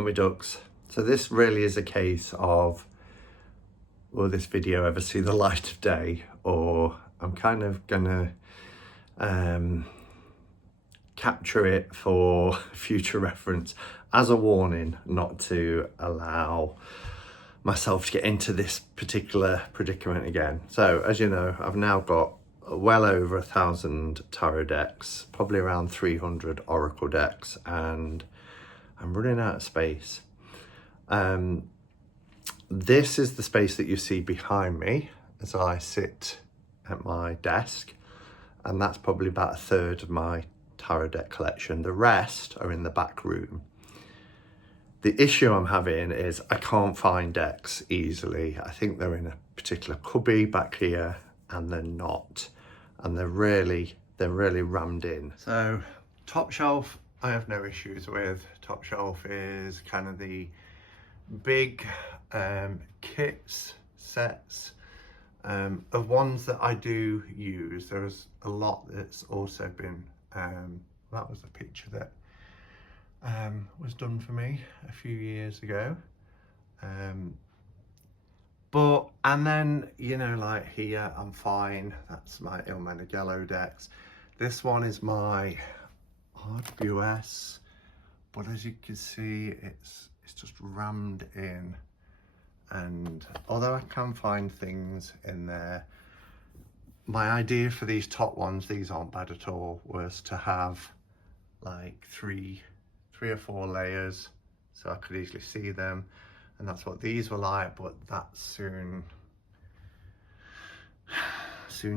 on my ducks. So this really is a case of, will this video ever see the light of day? Or I'm kind of gonna capture it for future reference as a warning not to allow myself to get into this particular predicament again. So as you know, I've now got well over 1,000 tarot decks, probably around 300 oracle decks, and I'm running out of space. This is the space that you see behind me as I sit at my desk, and that's probably about a third of my tarot deck collection. The rest are in the back room. The issue I'm having is I can't find decks easily. I think they're in a particular cubby back here, and they're not. And they're really rammed in. So top shelf, I have no issues with. Top shelf is kind of the big kits, sets of ones that I do use. There's a lot that's also been, that was a picture that was done for me a few years ago. And then, you know, like here, I'm fine. That's my Il Meneghello decks. This one is my RWS, but as you can see, it's just rammed in. And although I can find things in there, my idea for these top ones, these aren't bad at all, was to have like three or four layers so I could easily see them. And that's what these were like, but that soon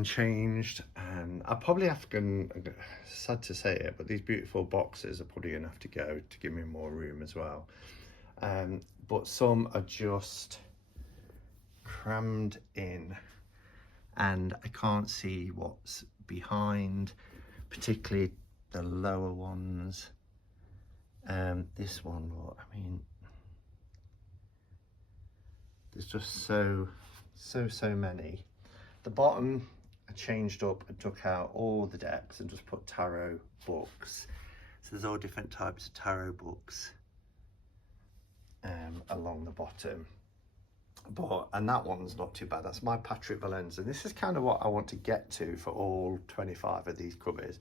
changed. And I probably have to, sad to say it, but these beautiful boxes are probably gonna have to go to give me more room as well. But some are just crammed in and I can't see what's behind, particularly the lower ones. This one, I mean, there's just so many. The bottom I changed up and took out all the decks and just put tarot books. So there's all different types of tarot books along the bottom. And that one's not too bad. That's my Patrick Valenza. And this is kind of what I want to get to for all 25 of these cubbies.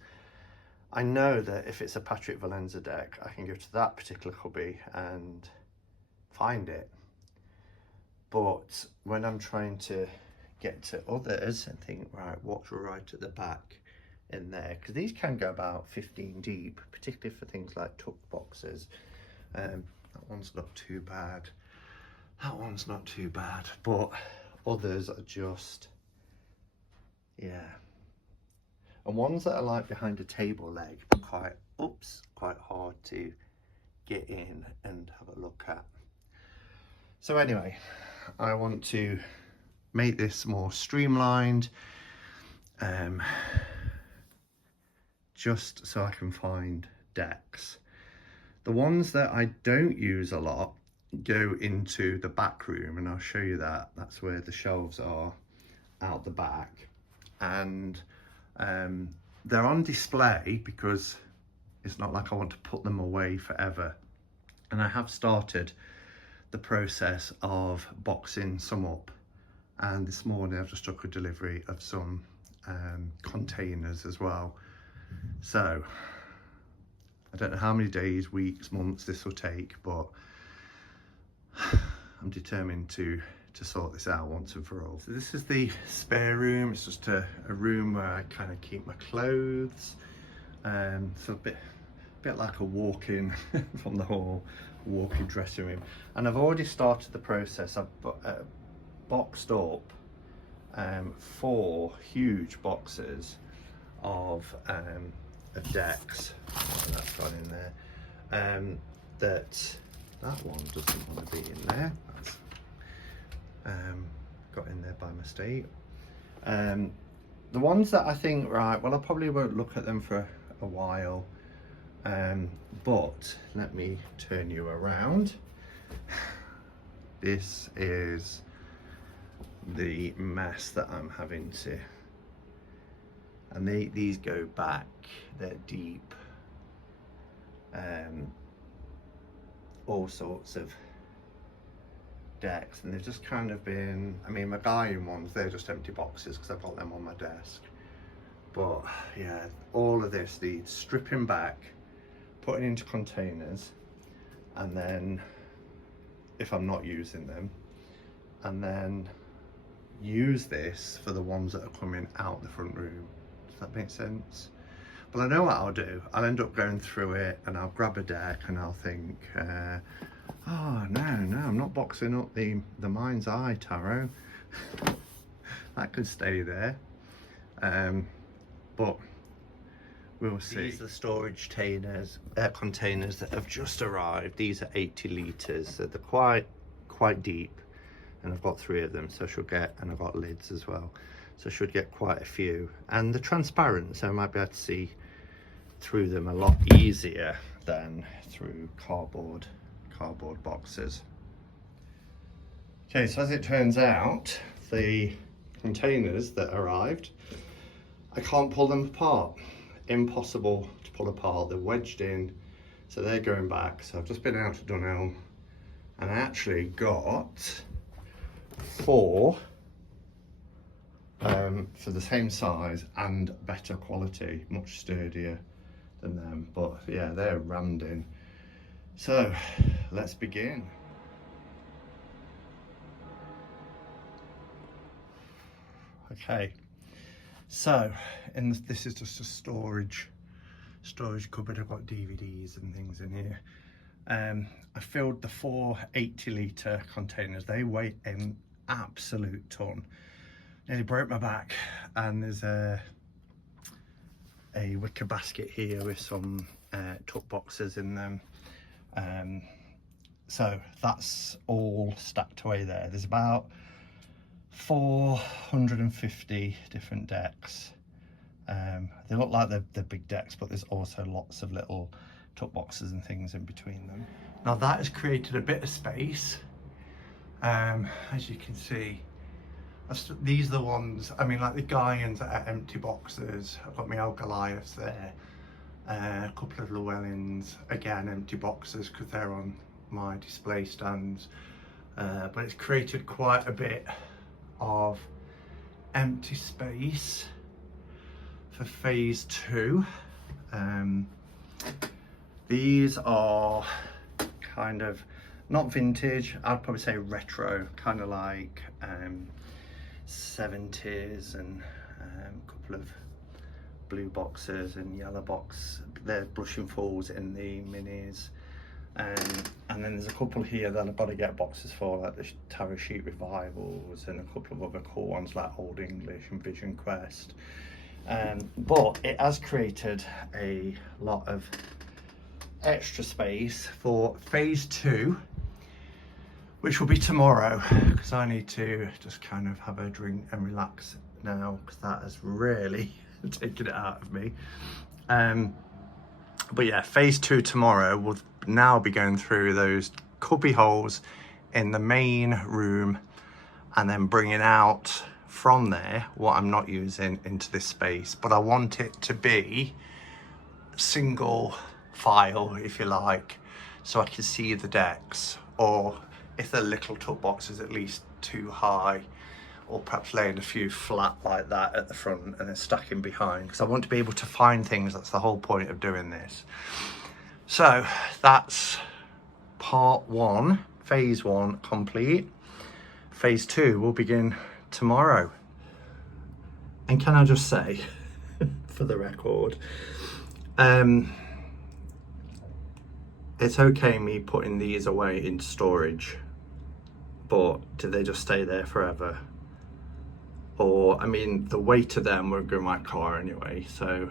I know that if it's a Patrick Valenza deck, I can go to that particular cubby and find it. But when I'm trying to get to others and think, right, what's right at the back in there? Because these can go about 15 deep, particularly for things like tuck boxes. That one's not too bad. That one's not too bad, but others are just, yeah. And ones that are like behind a table leg are quite hard to get in and have a look at. So anyway, I want to make this more streamlined, just so I can find decks. The ones that I don't use a lot go into the back room, and I'll show you that. That's where the shelves are out the back, and they're on display because it's not like I want to put them away forever. And I have started the process of boxing some up, and this morning I've just took a delivery of some containers as well. So I don't know how many days, weeks, months this will take, but I'm determined to sort this out once and for all. So this is the spare room. It's just a room where I kind of keep my clothes. So a bit like a walk-in from the hall, walk-in dressing room. And I've already started the process. I've boxed up 4 huge boxes of decks. And that's gone in there. That one doesn't want to be in there. That's got in there by mistake. The ones that I think, right, well, I probably won't look at them for a while, but let me turn you around. This is the mess that I'm having to, and these go back, they're deep, all sorts of decks, and they've just kind of been, I mean, my Gaian ones, they're just empty boxes because I've got them on my desk. But yeah, all of this needs stripping back, putting into containers, and then if I'm not using them, and then use this for the ones that are coming out the front room. Does that make sense? But I know what I'll do. I'll end up going through it and I'll grab a deck and I'll think, oh no, I'm not boxing up the mind's eye tarot. That could stay there. But we'll see. These are the storage containers that have just arrived. These are 80 litres, so they're quite deep, and I've got 3 of them, so I should get, and I've got lids as well, so I should get quite a few. And they're transparent, so I might be able to see through them a lot easier than through cardboard boxes. Okay, so as it turns out, the containers that arrived, I can't pull them apart. Impossible to pull apart. They're wedged in, so they're going back. So I've just been out to Dunelm and I actually got 4 for the same size and better quality, much sturdier than them. But yeah, they're rammed in. So let's begin. Okay, so this is just a storage cupboard. I've got DVDs and things in here. I filled the 4 80-litre containers. They weigh an absolute ton. Nearly broke my back. And there's a wicker basket here with some tuck boxes in them. So that's all stacked away there. There's about 450 different decks. They look like they're big decks, but there's also lots of little tuck boxes and things in between them. Now that has created a bit of space. As you can see, these are the ones, I mean, like the Gaians are empty boxes. I've got my old Goliaths there, a couple of Llewellyns, again empty boxes because they're on my display stands. But it's created quite a bit of empty space for phase 2. These are kind of not vintage, I'd probably say retro, kind of like 70s, and a couple of blue boxes and yellow box. They're blushing falls in the minis. And then there's a couple here that I've got to get boxes for, like the Tarot Sheet Revivals, and a couple of other cool ones like Old English and Vision Quest. But it has created a lot of extra space for phase 2, which will be tomorrow, because I need to just kind of have a drink and relax now, because that has really taken it out of me. But yeah, phase 2 tomorrow. We'll now be going through those cubby holes in the main room and then bringing out from there what I'm not using into this space. But I want it to be single file, if you like, so I can see the decks, or if they're little tuck boxes, at least 2 high, or perhaps laying a few flat like that at the front and then stacking behind, because I want to be able to find things. That's the whole point of doing this. So that's part 1, phase 1 complete. Phase 2 will begin tomorrow. And can I just say, for the record, it's okay me putting these away in storage, but do they just stay there forever? Or, I mean, the weight of them won't go in my car anyway, so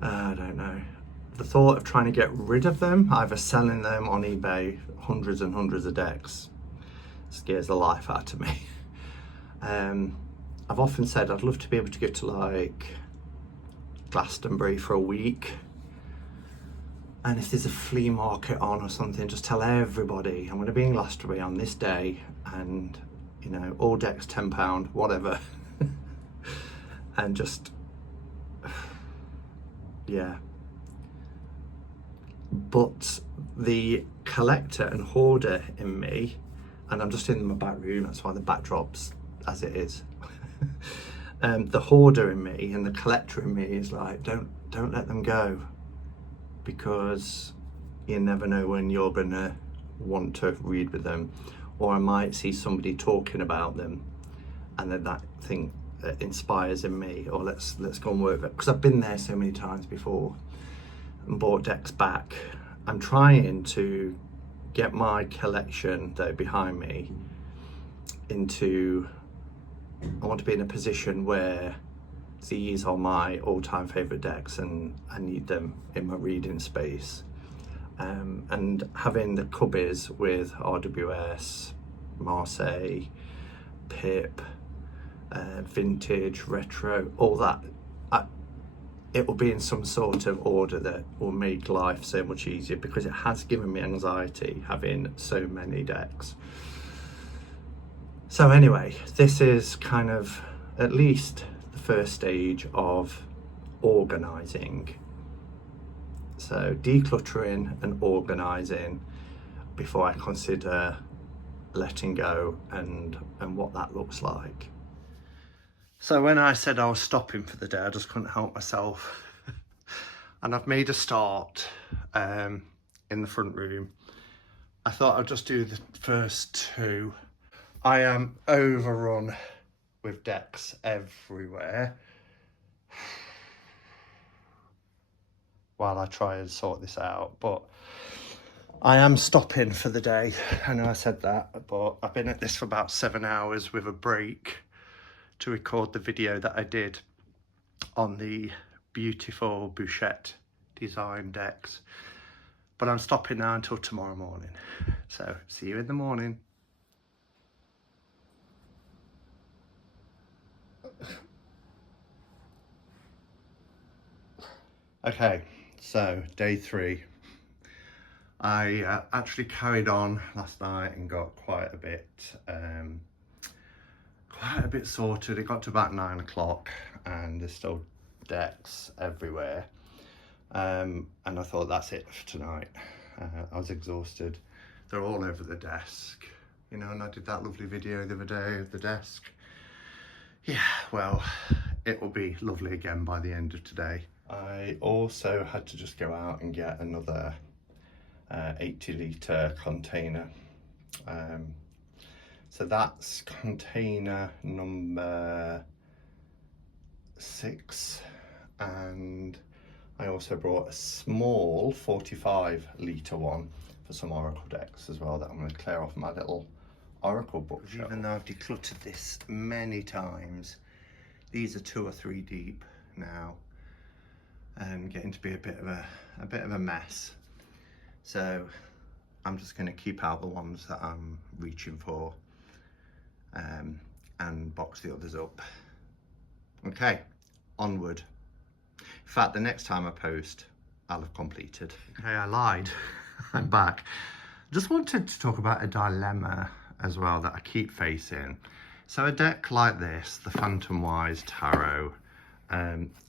I don't know. The thought of trying to get rid of them, either selling them on eBay, hundreds and hundreds of decks, scares the life out of me. I've often said I'd love to be able to go to like Glastonbury for a week, and if there's a flea market on or something, just tell everybody I'm going to be in Glastonbury on this day, and you know, all decks £10, whatever. And just, yeah, But the collector and hoarder in me, and I'm just in my back room, that's why the backdrop's as it is. The hoarder in me and the collector in me is like, don't let them go, because you never know when you're gonna want to read with them, or I might see somebody talking about them and then that thing inspires in me, or let's go and work it, because I've been there so many times before and bought decks back. I'm trying to get my collection though behind me into, I want to be in a position where these are my all-time favorite decks and I need them in my reading space. And having the cubbies with RWS, Marseille, Pip, vintage, retro, all that, it will be in some sort of order that will make life so much easier, because it has given me anxiety having so many decks. So anyway, this is kind of at least the first stage of organising. So decluttering and organising before I consider letting go and what that looks like. So when I said I was stopping for the day, I just couldn't help myself. And I've made a start in the front room. I thought I'd just do the first two. I am overrun with decks everywhere while I try and sort this out, but I am stopping for the day. I know I said that, but I've been at this for about 7 hours with a break to record the video that I did on the beautiful Bouchette design decks. But I'm stopping now until tomorrow morning. So see you in the morning. Okay, so day 3. I actually carried on last night and got quite a bit sorted. It got to about 9 o'clock and there's still decks everywhere. And I thought that's it for tonight. I was exhausted. They're all over the desk, you know, and I did that lovely video the other day of the desk. Yeah, well, it will be lovely again by the end of today. I also had to just go out and get another 80-litre container. So that's container number 6, and I also brought a small 45-litre one for some Oracle decks as well that I'm going to clear off my little Oracle bookshelf. Even though I've decluttered this many times, these are 2 or 3 deep now and getting to be a bit of a mess. So I'm just going to keep out the ones that I'm reaching for and box the others up. Okay, onward. In fact, the next time I post, I'll have completed. Okay, I lied. I'm back. Just wanted to talk about a dilemma as well that I keep facing. So a deck like this, the Phantom Wise Tarot,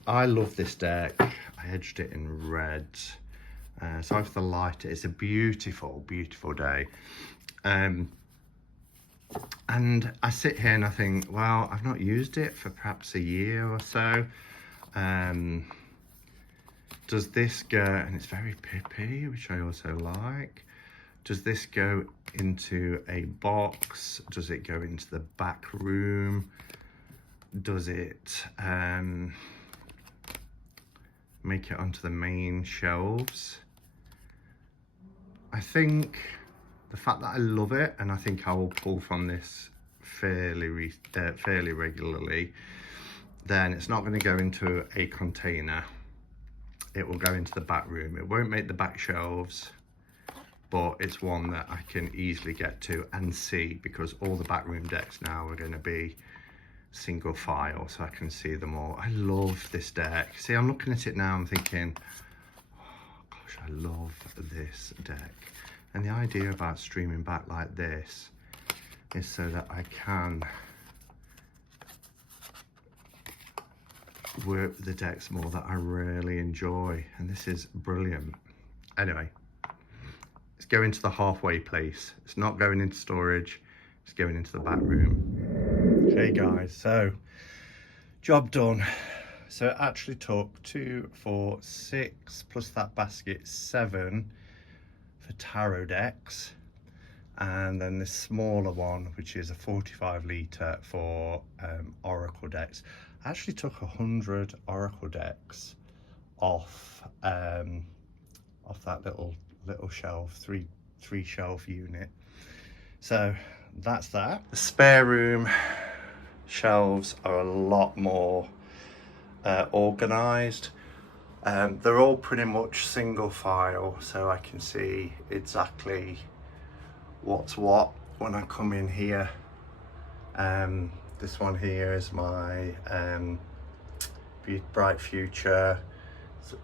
I love this deck. I edged it in red. So I have to light it. It's a beautiful, beautiful day. And I sit here and I think, well, I've not used it for perhaps a year or so. Does this go, and it's very pippy, which I also like. Does this go into a box? Does it go into the back room? Does it make it onto the main shelves? I think the fact that I love it, and I think I will pull from this fairly regularly, then it's not going to go into a container. It will go into the back room. It won't make the back shelves, but it's one that I can easily get to and see, because all the backroom decks now are going to be single file, so I can see them all. I love this deck. See, I'm looking at it now, I'm thinking, oh gosh, I love this deck. And the idea about streaming back like this is so that I can work with the decks more that I really enjoy, and this is brilliant. Anyway, it's going to the halfway place. It's not going into storage, it's going into the back room. Okay guys, so job done. So it actually took 2, 4, 6 plus that basket, 7 for tarot decks, and then this smaller one, which is a 45 litre for oracle decks. I actually took 100 oracle decks off that little shelf, three shelf unit. So that's that. The spare room shelves are a lot more organized. They're all pretty much single file, so I can see exactly what's what when I come in here. This one here is my Bright Future,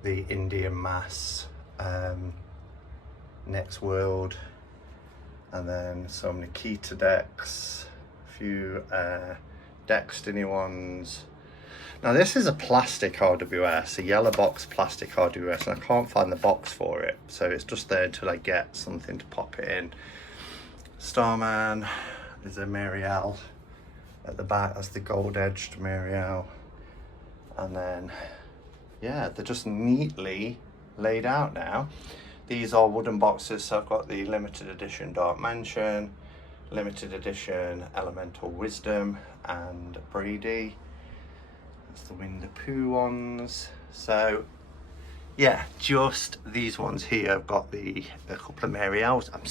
the Indian Mass, Next World, and then some Nikita decks, a few Destiny ones. Now this is a plastic RWS, a yellow box plastic RWS, and I can't find the box for it, so it's just there until I get something to pop it in. Starman, there's a Marielle at the back, that's the gold edged Marielle. And then, yeah, they're just neatly laid out now. These are wooden boxes, so I've got the limited edition Dark Mansion, limited edition Elemental Wisdom and Brady. That's the Winnie the Pooh ones. So yeah, just these ones here. I've got a couple of Marielles. I've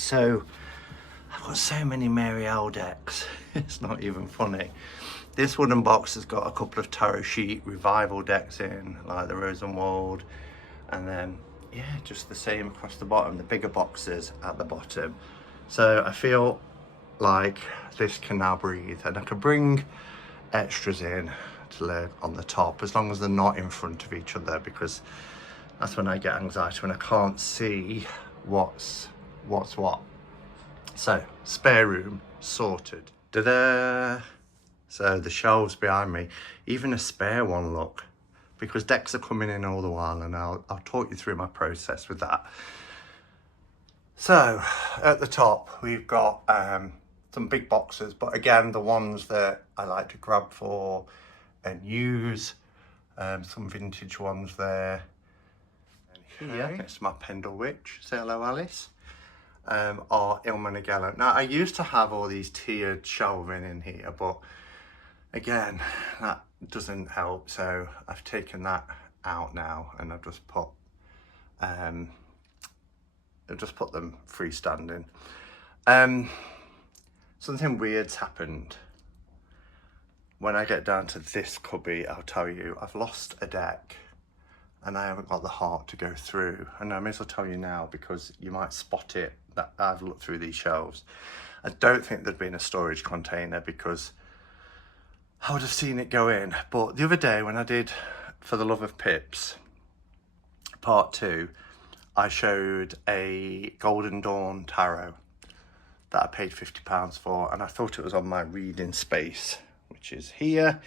got so many Marielle decks. It's not even funny. This wooden box has got a couple of tarot sheet revival decks in, like the Rosenwald, and then yeah, just the same across the bottom, the bigger boxes at the bottom. So I feel like this can now breathe, and I can bring extras in to lay on the top, as long as they're not in front of each other, because that's when I get anxiety, when I can't see what's what. So spare room sorted. Ta-da! So the shelves behind me, even a spare one, look, because decks are coming in all the while, and I'll talk you through my process with that. So at the top we've got some big boxes, but again, the ones that I like to grab for and use, some vintage ones there. And here, next to my Pendle Witch, say hello Alice, are Il Moneghello. Now I used to have all these tiered shelving in here, but again, that doesn't help, so I've taken that out now, and I've just put them freestanding. Something weird's happened. When I get down to this cubby, I'll tell you, I've lost a deck, and I haven't got the heart to go through. And I may as well tell you now, because you might spot it, that I've looked through these shelves. I don't think there'd been a storage container, because I would have seen it go in. But the other day when I did For the Love of Pips part 2, I showed a Golden Dawn tarot that I paid £50 for, and I thought it was on my reading space, which is here,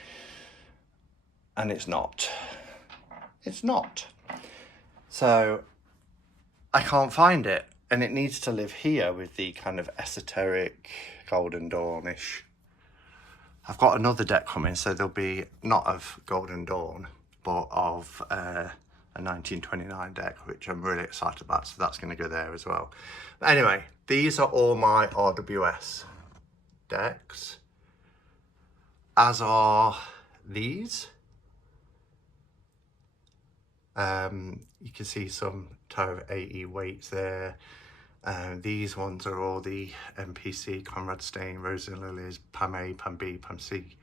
and it's not. It's not. So I can't find it, and it needs to live here with the kind of esoteric Golden Dawn-ish. I've got another deck coming, so there'll be not of Golden Dawn, but of a 1929 deck, which I'm really excited about, so that's going to go there as well. But anyway, these are all my RWS decks, as are these. You can see some Tarot 80 weights there. These ones are all the MPC, Conrad Stain, Rose and Lilies, Pam A, Pam B, Pam C,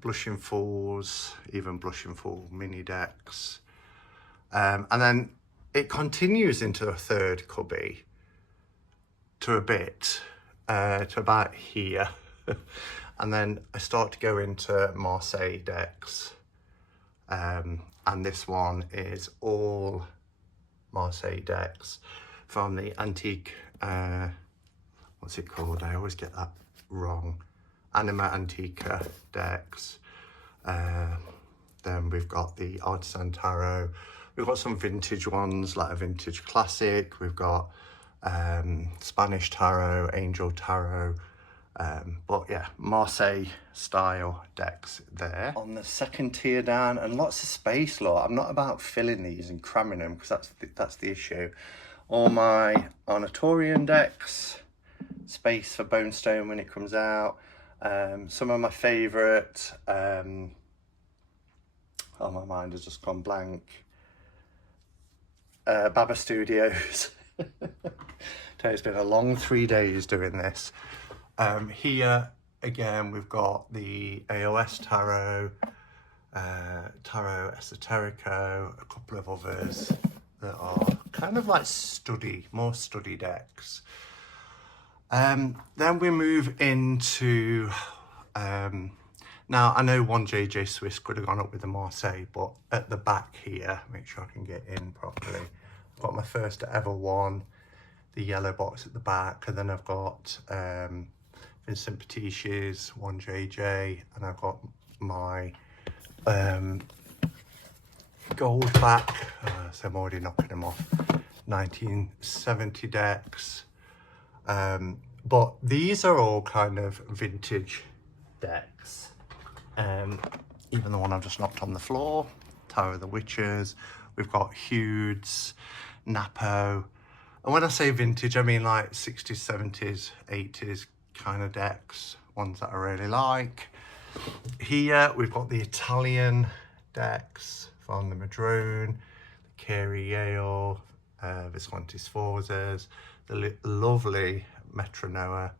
Blushing Fools, even Blushing Fool mini decks. And then it continues into a third cubby to a bit, to about here. And then I start to go into Marseille decks. And this one is all Marseille decks from the antique, what's it called? I always get that wrong. Anima Antica decks. Then we've got the Artisan Tarot, We've got some vintage ones, like a vintage classic. We've got Spanish tarot, angel tarot, but yeah, Marseille style decks there. On the second tier down, and lots of space, lot. I'm not about filling these and cramming them, because that's the issue. All my Arnatorian decks, space for Bone Stone when it comes out. Some of my favourite, oh, my mind has just gone blank. Baba Studios. It's been a long 3 days doing this. Here again, we've got the AOS Tarot, Tarot Esoterico, a couple of others that are kind of like more study decks. Then we move into, now I know one JJ Swiss could have gone up with the Marseille, but at the back here, make sure I can get in properly. I've got my first ever one, the yellow box at the back, and then I've got Vincent Petit's one JJ, and I've got my gold back, so I'm already knocking them off, 1970 decks. But these are all kind of vintage decks. Even the one I've just knocked on the floor, Tower of the Witches. We've got Hudes, Napo. And when I say vintage, I mean like 60s, 70s, 80s kind of decks, ones that I really like. Here we've got the Italian decks from the Madrone, the Carey Yale, Visconti Sforzas, the lovely Metronoa,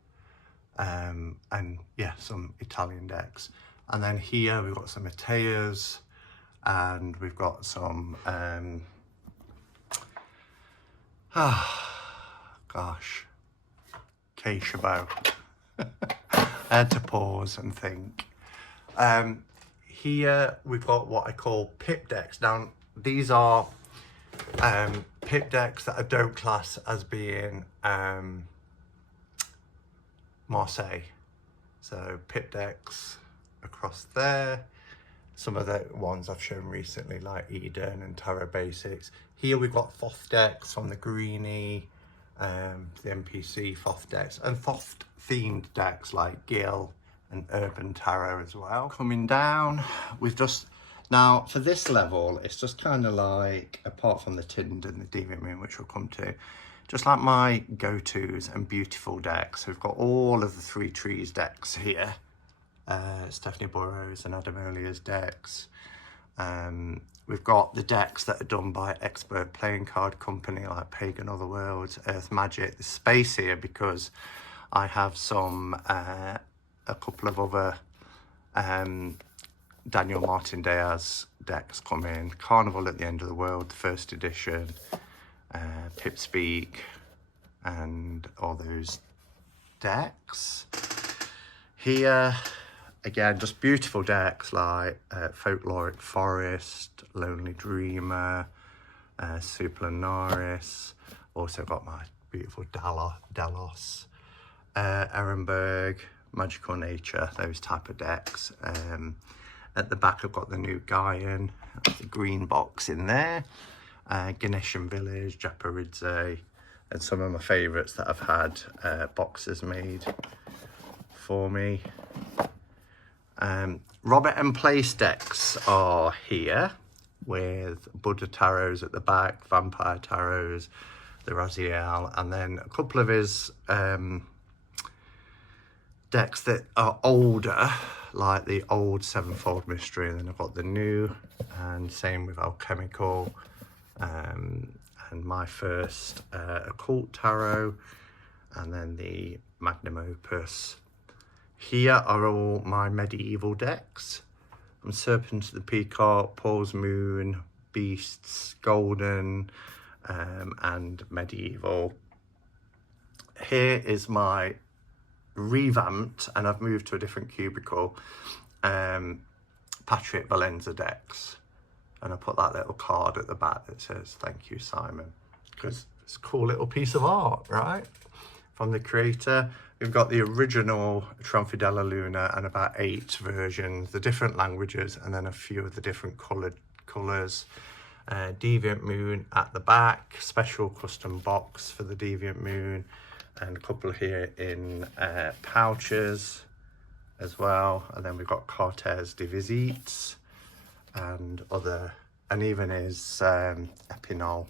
and yeah, some Italian decks. And then here we've got some Mateas, and we've got some gosh, K Chabot. I had to pause and think. Here we've got what I call pip decks. Now these are pip decks that I don't class as being Marseille. So pip decks across there. Some of the ones I've shown recently, like Eden and Tarot Basics. Here we've got Thoth decks from the Greenie, the NPC Thoth decks, and Thoth themed decks like Gil and Urban Tarot as well. Coming down, we've just, now for this level, it's just kind of like, apart from the Tind and the Demon Moon, which we'll come to, just like my go-tos and beautiful decks. We've got all of the Three Trees decks here. Stephanie Burrows and Adam Earlier's decks. We've got the decks that are done by expert playing card company like Pagan Otherworlds, Earth Magic. There's space here because I have some, a couple of other Daniel Martin Diaz decks come in. Carnival at the End of the World, the first edition, Pipspeak, and all those decks. Here, again, just beautiful decks like Folkloric Forest, Lonely Dreamer, Suplanaris. Also got my beautiful Delos, Ehrenberg, Magical Nature, those type of decks. At the back I've got the new Gaian, that's the green box in there. Ganeshan Village, Japaridze, and some of my favourites that I've had boxes made for me. Robert M. Place decks are here with Buddha Tarots at the back, Vampire Tarots, the Raziel, and then a couple of his decks that are older, like the old Sevenfold Mystery, and then I've got the new, and same with Alchemical, and my first Occult Tarot, and then the Magnum Opus. Here are all my medieval decks. I'm Serpent of the Peacock, Paul's Moon, Beasts, Golden, and Medieval. Here is my revamped, and I've moved to a different cubicle, Patrick Valenza decks. And I put that little card at the back that says, "Thank you, Simon," because it's a cool little piece of art, right? From the creator. We've got the original Trionfi della Luna and about 8 versions, the different languages, and then a few of the different colours. Deviant Moon at the back, special custom box for the Deviant Moon, and a couple here in pouches as well. And then we've got Cortez de Visites and other, and even his Epinol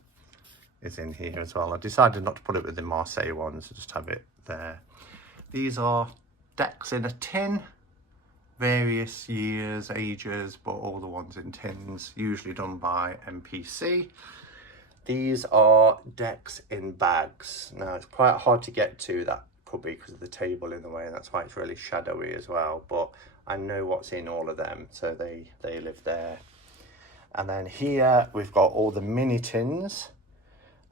is in here as well. I decided not to put it with the Marseille ones, just have it there. These are decks in a tin, various years, ages, but all the ones in tins, usually done by MPC. These are decks in bags. Now it's quite hard to get to, that could be because of the table in the way, and that's why it's really shadowy as well, but I know what's in all of them, so they live there. And then here we've got all the mini tins,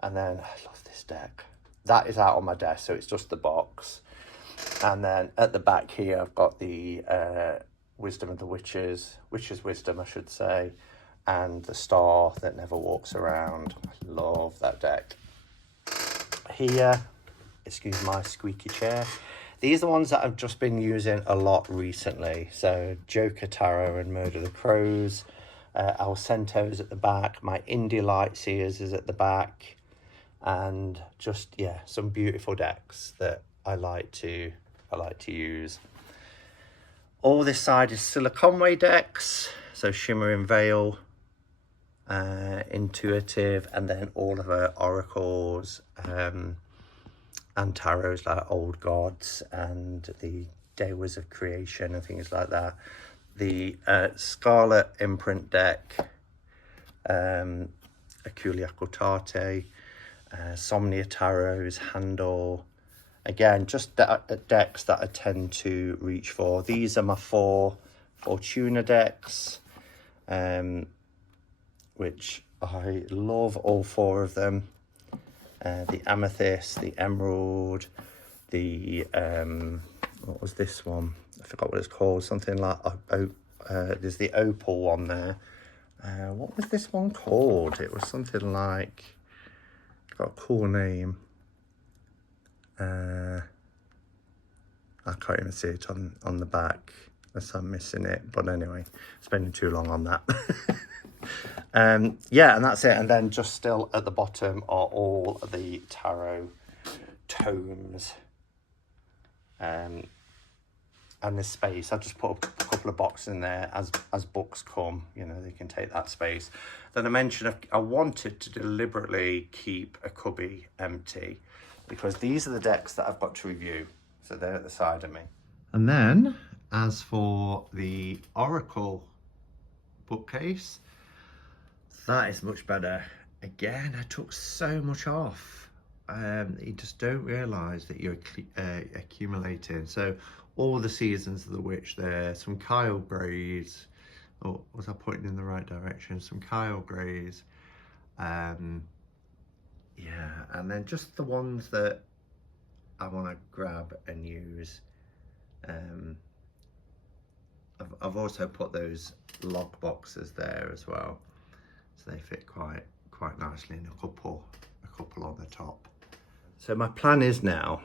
and then I love this deck. That is out on my desk, so it's just the box. And then at the back here I've got the Wisdom of the Witches, Witch's Wisdom I should say, and the Star That Never Walks Around. I love that deck. Here, excuse my squeaky chair, these are the ones that I've just been using a lot recently. So Joker Tarot and Murder the Crows, Alcento's at the back, my Indie Light Seers is at the back, and just, yeah, some beautiful decks that I like to use. All this side is Scylla Conway decks, so Shimmering Veil, Intuitive, and then all of her oracles and tarots like Old Gods and the Days of Creation and things like that. The Scarlet Imprint deck, Aculia Cotate, Somnia Tarots, Handle. Again, just decks that I tend to reach for. These are my 4 Fortuna decks, which I love all 4 of them. The Amethyst, the Emerald, the, what was this one? I forgot what it's called, something like, there's the Opal one there. What was this one called? It was something like, got a cool name. I can't even see it on the back, unless I'm missing it. But anyway, spending too long on that. Yeah, and that's it. And then just still at the bottom are all the tarot tomes. And the space, I've just put a couple of boxes in there as books come, you know, they can take that space. Then I mentioned I wanted to deliberately keep a cubby empty, because these are the decks that I've got to review. So they're at the side of me. And then, as for the Oracle bookcase, that is much better. Again, I took so much off. You just don't realise that you're accumulating. So all the Seasons of the Witch there, some Kyle Greys. Oh, was I pointing in the right direction? Some Kyle Greys. Yeah, and then just the ones that I want to grab and use. I've also put those log boxes there as well, so they fit quite nicely, in a couple on the top. So my plan is now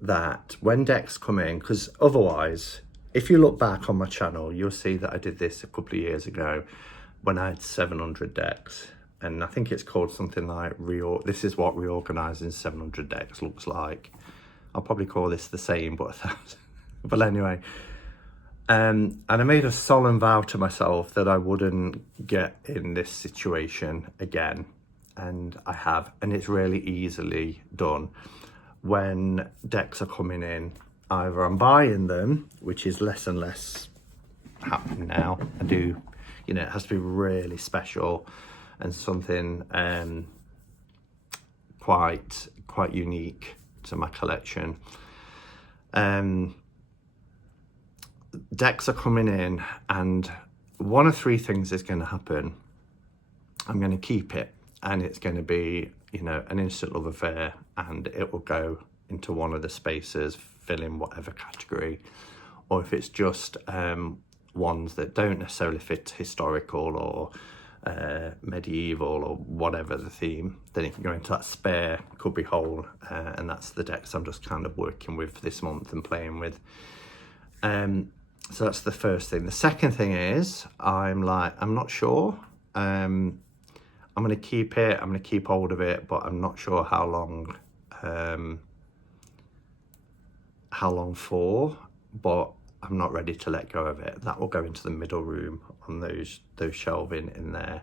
that when decks come in, because otherwise, if you look back on my channel, you'll see that I did this a couple of years ago when I had 700 decks. And I think it's called something like this is what reorganizing 700 decks looks like. I'll probably call this the same, but 1,000. But anyway, and I made a solemn vow to myself that I wouldn't get in this situation again. And I have, and it's really easily done. When decks are coming in, either I'm buying them, which is less and less happening now. I do, you know, it has to be really special and something quite unique to my collection. Decks are coming in, and one of 3 things is going to happen. I'm going to keep it, and it's going to be, you know, an instant love affair, and it will go into one of the spaces, fill in whatever category. Or if it's just ones that don't necessarily fit historical or medieval or whatever the theme, then it can go into that spare cubby hole, and that's the decks I'm just kind of working with this month and playing with. So that's the first thing. The second thing is I'm not sure I'm going to keep it. I'm going to keep hold of it, but I'm not sure how long. How long for? But I'm not ready to let go of it. That will go into the middle room on those shelving in there.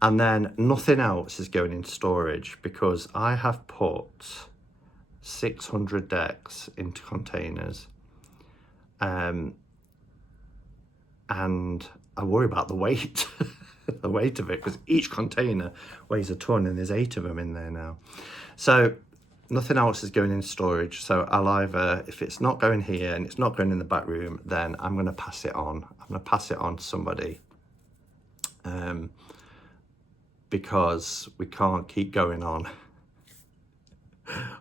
And then nothing else is going into storage because I have put 600 decks into containers. And I worry about the weight, the weight of it, because each container weighs a ton and there's 8 of them in there now. So nothing else is going in storage. So I'll either, if it's not going here and it's not going in the back room, then I'm going to pass it on. I'm going to pass it on to somebody. Because we can't keep going on.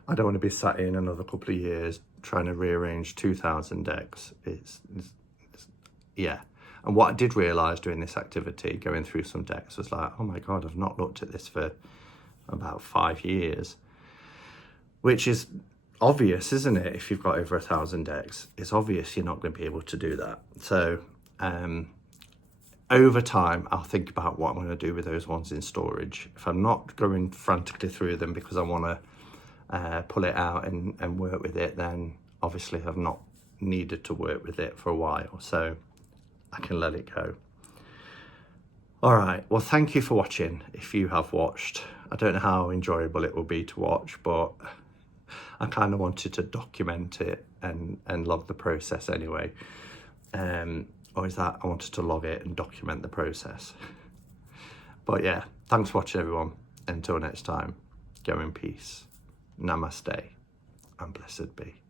I don't want to be sat in another couple of years trying to rearrange 2,000 decks. It's yeah. And what I did realise doing this activity, going through some decks, was like, oh my God, I've not looked at this for about 5 years. Which is obvious, isn't it? If you've got over 1,000 decks, it's obvious you're not going to be able to do that. So over time, I'll think about what I'm going to do with those ones in storage. If I'm not going frantically through them because I want to pull it out and work with it, then obviously I've not needed to work with it for a while, so I can let it go. All right, well, thank you for watching. If you have watched, I don't know how enjoyable it will be to watch, but I kind of wanted to document it and log the process anyway. Or is that I wanted to log it and document the process. But yeah, thanks for watching, everyone. Until next time, go in peace. Namaste and blessed be.